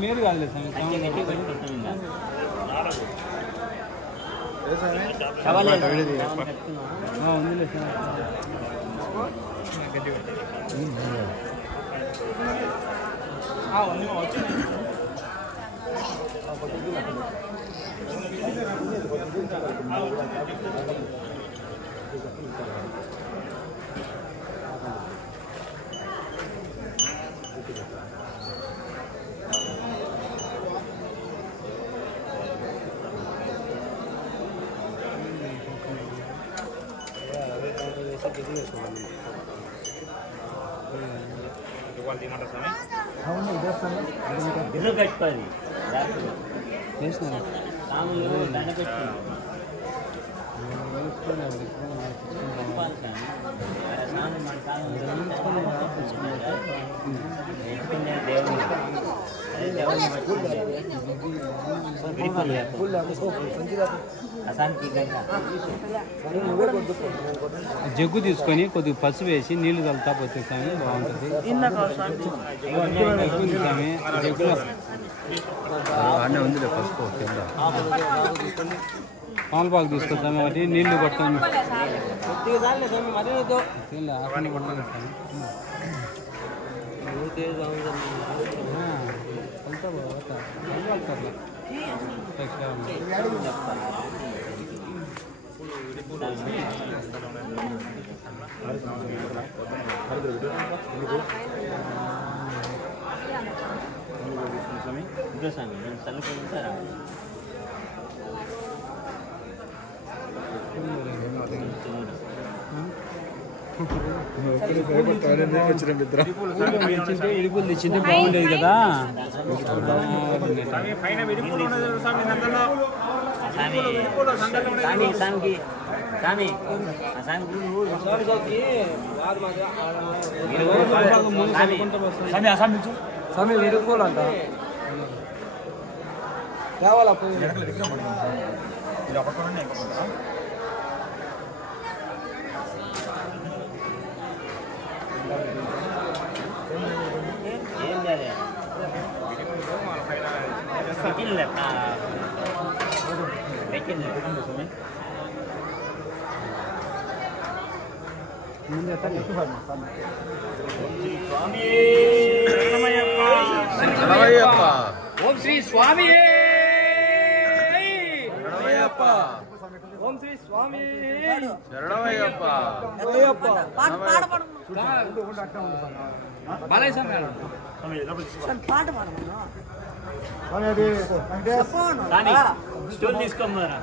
మీరు కాలేదు ఉందిలే ఇల్లు కట్టుకోవాలి దండ జగ్గు తీసుకొని కొద్దిగా పసుపు వేసి నీళ్లు కలుతా పోతే స్వామి బాగుంటుంది. జగ్గులో ఉంది పసుపు కింద పాలపాకు తీసుకొద్దాం ఒకటి నీళ్లు కొట్టాను ఇడుపులు తెచ్చింటే బాగుండేది కదా. స్వామి విడుకోలు అంట కావాలా ఓం శ్రీ స్వామి ఓం శ్రీ స్వామి బాలయ్య స్టోన్ తీసుకోమరా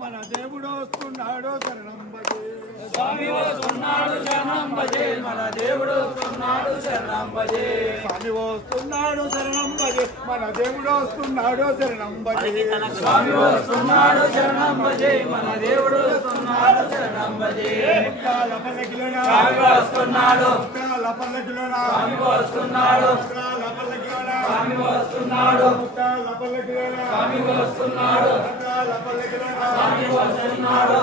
మన దేవుడు వస్తున్నాడు శరణం భజే స్వామి వస్తున్నాడు శరణం భజే మన దేవుడు వస్తున్నాడు శరణం భజే స్వామి వస్తున్నాడు శరణం భజే మన దేవుడు వస్తున్నాడు శరణం భజే స్వామి వస్తున్నాడు శరణం భజే మన దేవుడు వస్తున్నాడు శరణం భజే ముక్కాల పల్లకిలోన స్వామి వస్తున్నాడు ముక్కాల పల్లకిలోన స్వామి వస్తున్నాడు ముక్కాల పల్లకిలోన స్వామి వస్తున్నాడు ముక్కాల పల్లకిలోన స్వామి వస్తున్నాడు ముక్కాల పల్లకిలోన స్వామి వస్తున్నాడు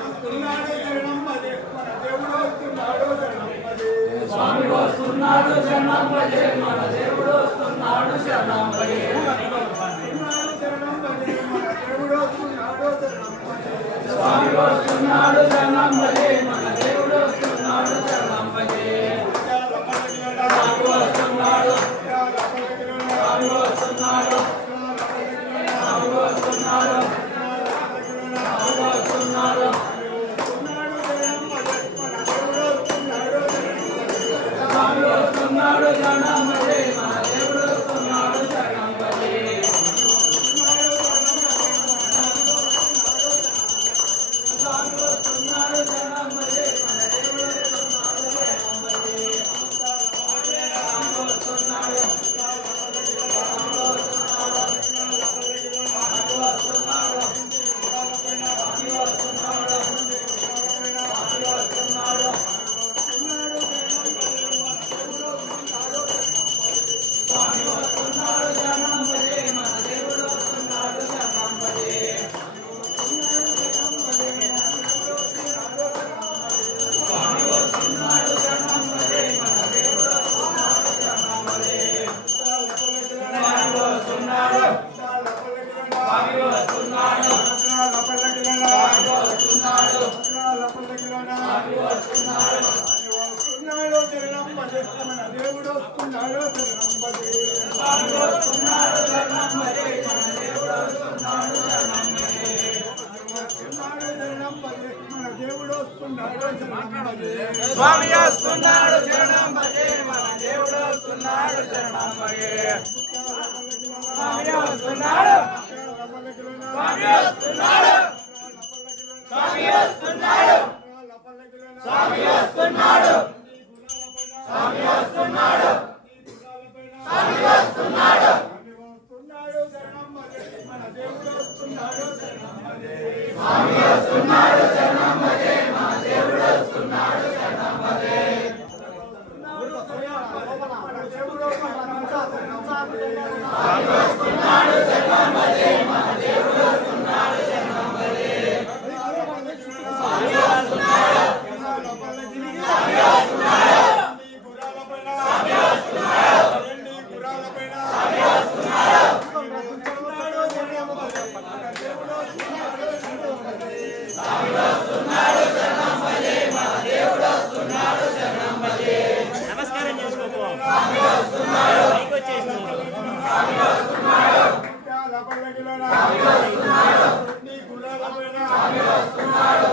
వస్తున్నాడు శరణం భజే మన దేవుడు వస్తున్నాడు శరణం భజే స్వామి వస్తున్నాడు శరణం భజే మన దేవుడు వస్తున్నాడు శరణం భజే శరణం భజే మన దేవుడు వస్తున్నాడు శరణం భజే స్వామి వస్తున్నాడు శరణం భజే మన దేవుడు వస్తున్నాడు శరణం భజే ముక్కాల పల్లకిలోన స్వామి వస్తున్నాడు ముక్కాల పల్లకిలోన స్వామి వస్తున్నాడు స్వామి వస్తున్నాడు స్వామి వస్తున్నాడు స్వామి వస్తున్నాడు శరణం భజే మన దేవుడు వస్తున్నాడు శరణం భజే దేవుడు వస్తున్నాడు స్వామి వస్తున్నాడు శరణం భజే మన దేవుడు వస్తున్నాడు శరణం భజే స్వామి వస్తున్నాడు స్వామి వస్తున్నాడు స్వామి వస్తున్నాడు స్వామి వస్తున్నాడు స్వామి వస్తున్నాడు స్వామి వస్తున్నాడు మన దేవుడు వస్తున్నాడు స్వామి వస్తున్నాడు శరణం భజే మన దేవుడు వస్తున్నాడు శరణం భజే స్వామి వస్తున్నాడు శరణం భజే మన దేవుడు వస్తున్నాడు శరణం భజే స్వామి వస్తున్నాడు స్వామి వస్తున్నాడు స్వామి వస్తున్నాడు స్వామి వస్తున్నాడు స్వామి వస్తున్నాడు శరణం భజే మన దేవుడు వస్తున్నాడు శరణం భజే నమస్కారం చేసుకోపో స్వామి వస్తున్నాడు పైకి వచ్చేసినారు స్వామి వస్తున్నాడు స్వామి వస్తున్నాడు స్వామి వస్తున్నాడు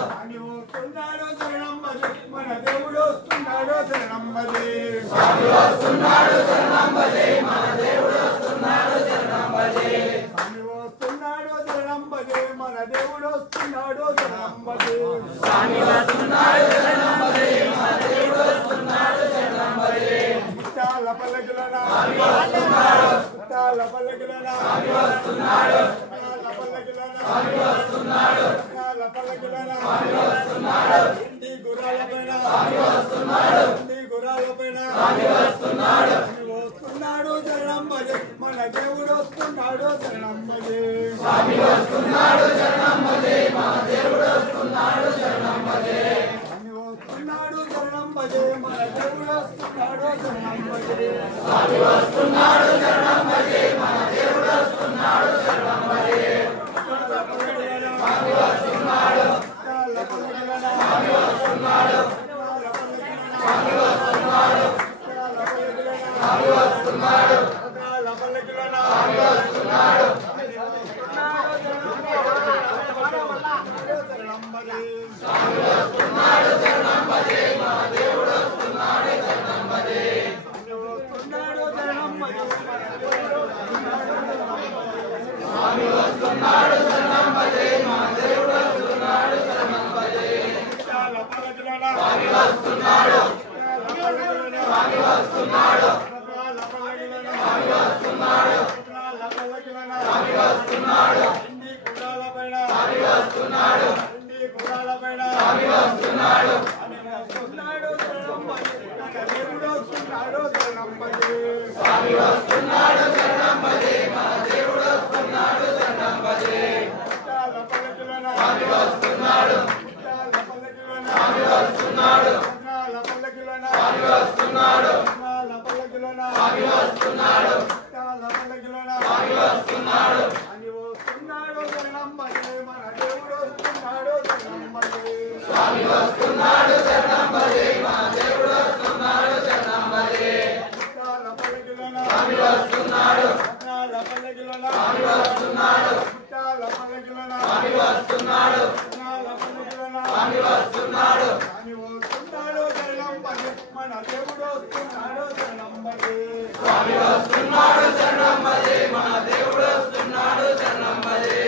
మన దేవుడు వస్తున్నాడు శరణం భజే స్వామి వస్తున్నాడు శరణం భజే మన దేవుడు వస్తున్నాడు శరణం భజే స్వామి వస్తున్నాడు శరణం భజే మన దేవుడు వస్తున్నాడు శరణం భజే స్వామి వస్తున్నాడు శరణం భజే మన దేవుడు వస్తున్నాడు శరణం భజే ముత్యాల పల్లకిలోన స్వామి వస్తున్నాడు ముత్యాల పల్లకిలోన స్వామి వస్తున్నాడు ముత్యాల పల్లకిలోన స్వామి వస్తున్నాడు ముత్యాల పల్లకిలోన స్వామి వస్తున్నాడు ఇంటి గుర్రాలపైన స్వామి వస్తున్నాడు ఇంటి గుర్రాలపైన స్వామి వస్తున్నాడు వస్తున్నాడు శరణం భజే మన దేవుడు వస్తున్నాడు శరణం భజే స్వామి వస్తున్నాడు శరణం భజే మన దేవుడు వస్తున్నాడు శరణం భజే స్వామి వస్తున్నాడు శరణం భజే మన దేవుడు వస్తున్నాడు శరణం భజే స్వామి వస్తున్నాడు శరణం భజే మన దేవుడు వస్తున్నాడు శరణం భజే స్వామి వస్తున్నాడు ముత్యాల పల్లకిలోన స్వామి వస్తున్నాడు స్వామి వస్తున్నాడు స్వామి వస్తున్నాడు ముత్యాల పల్లకిలోన స్వామి వస్తున్నాడు శరణం భజే స్వామి వస్తున్నాడు శరణం భజే మన దేవుడు వస్తున్నాడు శరణం భజే వస్తున్నాడు శరణం భజే స్వామి వస్తున్నాడు శరణం భజే మన దేవుడు వస్తున్నాడు శరణం భజే ముత్యాల పల్లకిలోన స్వామి వస్తున్నాడు స్వామి వస్తున్నాడు ముత్యాల పల్లకిలోన స్వామి వస్తున్నాడు ముత్యాల పల్లకిలోన స్వామి వస్తున్నాడు ఇంటి గుర్రాలపైన స్వామి వస్తున్నాడు ఇంటి గుర్రాలపైన స్వామి వస్తున్నాడు వస్తున్నాడు శరణం భజే మన దేవుడు వస్తున్నాడు శరణం భజే స్వామి వస్తున్నాడు శరణం భజే మన దేవుడు వస్తున్నాడు శరణం భజే ముత్యాల పల్లకిలోన స్వామి వస్తున్నాడు ముత్యాల పల్లకిలోన స్వామి వస్తున్నాడు ముత్యాల పల్లకిలోన స్వామి వస్తున్నాడు ముత్యాల పల్లకిలోన స్వామి వస్తున్నాడు ముత్యాల పల్లకిలోన స్వామి వస్తున్నాడు అని వస్తున్నాడు శరణం భజే మన దేవుడు వస్తున్నాడు శరణం భజే స్వామి వస్తున్నాడు శరణం భజే మన దేవుడు వస్తున్నాడు శరణం భజే ముత్యాల పల్లకిలోన స్వామి వస్తున్నాడు ముత్యాల పల్లకిలోన స్వామి వస్తున్నాడు ముత్యాల పల్లకిలోన స్వామి వస్తున్నాడు ముత్యాల పల్లకిలోన స్వామి వస్తున్నాడు అని వస్తున్నాడు శరణం భజే మన దేవుడు వస్తున్నాడు శరణం భజే స్వామి వస్తున్నాడు శరణం భజే మన దేవుడు వస్తున్నాడు శరణం భజే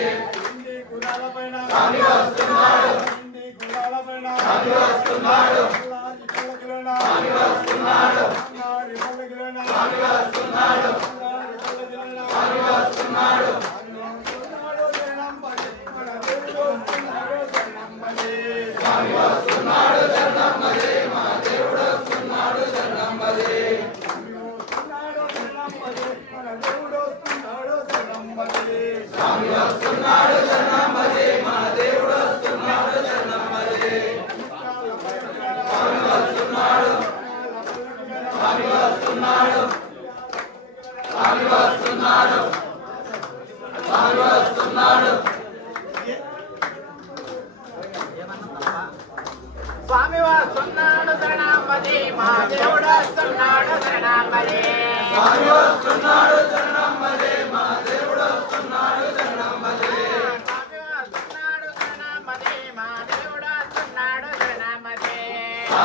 ఇంటి గుర్రాలపైన స్వామి వస్తున్నాడు ఇంటి గుర్రాలపైన స్వామి వస్తున్నాడు అల్లారి పల్లకిలోన స్వామి వస్తున్నాడు అల్లారి పల్లకిలోన స్వామి వస్తున్నాడు అల్లారి పల్లకిలోన స్వామి వస్తున్నాడు అని వస్తున్నాడు శరణం భజే మన దేవుడు వస్తున్నాడు శరణం భజే స్వామి వస్తున్నాడు శరణం భజే మన దేవుడు వస్తున్నాడు శరణం భజే వస్తున్నాడు శరణం భజే మన దేవుడు వస్తున్నాడు శరణం భజే స్వామి వస్తున్నాడు శరణం భజే మన దేవుడు వస్తున్నాడు శరణం భజే ముత్యాల పల్లకిలోన స్వామి వస్తున్నాడు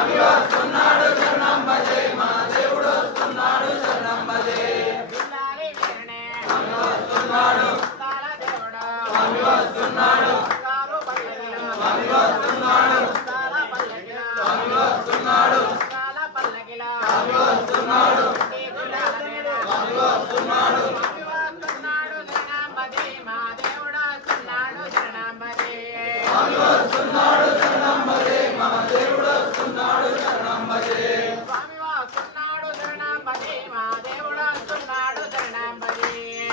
స్వామి వస్తున్నాడు శరణం భజే మన దేవుడు వస్తున్నాడు శరణం భజే బిల్లారి వీరనే స్వామి వస్తున్నాడు తాళ దేవుడా స్వామి వస్తున్నాడు కారు పల్లకిలో స్వామి వస్తున్నాడు తాళ పల్లకిలో స్వామి వస్తున్నాడు తాళ పల్లకిలో స్వామి వస్తున్నాడు నీ గుర్రాల మీద స్వామి వస్తున్నాడు స్వామి వస్తున్నాడు శరణంబదే మా దేవుడు వస్తున్నాడు శరణంబదే స్వామి వస్తున్నాడు శరణం భజే మన దేవుడు వస్తున్నాడు శరణం భజే స్వామి వస్తున్నాడు శరణంబదే మా దేవుడు వస్తున్నాడు శరణంబదే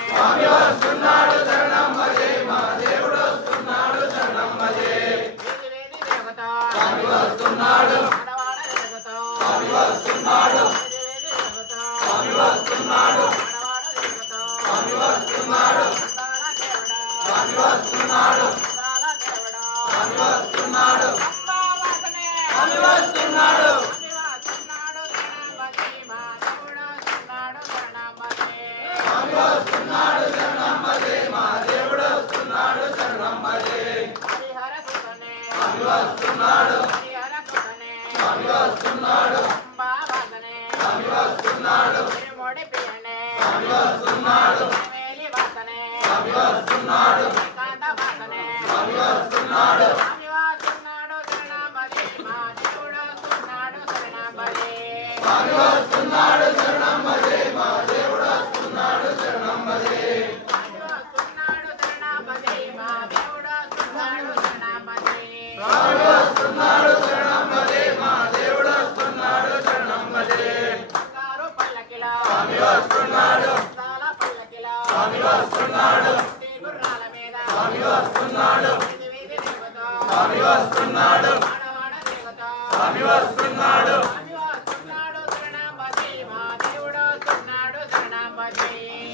స్వామి వస్తున్నాడు శరణం భజే మన దేవుడు వస్తున్నాడు శరణం భజే వేది వేది దేవత స్వామి వస్తున్నాడు ఆడవాడ దేవత స్వామి వస్తున్నాడు వేది వేది దేవత స్వామి వస్తున్నాడు ఆడవాడ దేవత స్వామి వస్తున్నాడు తాళ దేవుడా స్వామి వస్తున్నాడు తాళ దేవుడా స్వామి వస్తున్నాడు అంబా వాసనే స్వామి వస్తున్నాడు స్వామి వస్తున్నాడు శరణంబదే మా దేవుడు వస్తున్నాడు శరణంబదే స్వామి వస్తున్నాడు శరణం భజే మా దేవుడు వస్తున్నాడు శరణం భజే హరిహర సుతనే స్వామి వస్తున్నాడు హరిహర సుతనే స్వామి వస్తున్నాడు అంబా వాసనే స్వామి వస్తున్నాడు తిరుమోడి ప్రియనే స్వామి వస్తున్నాడు వేలి వాసనే స్వామి వస్తున్నాడు కాంత వాసనే స్వామి వస్తున్నాడు స్వామి వస్తున్నాడు శరణంబదే మా దేవుడు వస్తున్నాడు శరణంబదే స్వామి వస్తున్నాడు శరణం భజే మా దేవుడు వస్తున్నాడు శరణం భజే స్వామి వస్తున్నాడు శరణంబదే మా దేవుడు వస్తున్నాడు శరణంబదే స్వామి వస్తున్నాడు శరణం భజే మా దేవుడు వస్తున్నాడు శరణం భజే బంగారు పల్లకిలో స్వామి వస్తున్నాడు తాళ పల్లకిలో స్వామి వస్తున్నాడు నీ గుర్రాల మీద స్వామి వస్తున్నాడు వీధి వీధి దేవత స్వామి వస్తున్నాడు ఆడవాడ దేవత స్వామి వస్తున్నాడు స్వామి వస్తున్నాడు శరణంబదే మా దేవుడు వస్తున్నాడు శరణంబదే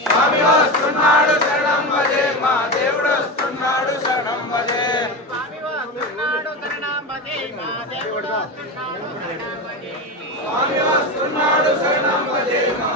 స్వామి వస్తున్నాడు శరణం భజే మా దేవుడు వస్తున్నాడు శరణం భజే స్వామి వస్తున్నాడు శరణంబదే మా దేవుడు వస్తున్నాడు శరణంబదే స్వామి వస్తున్నాడు శరణం భజే మా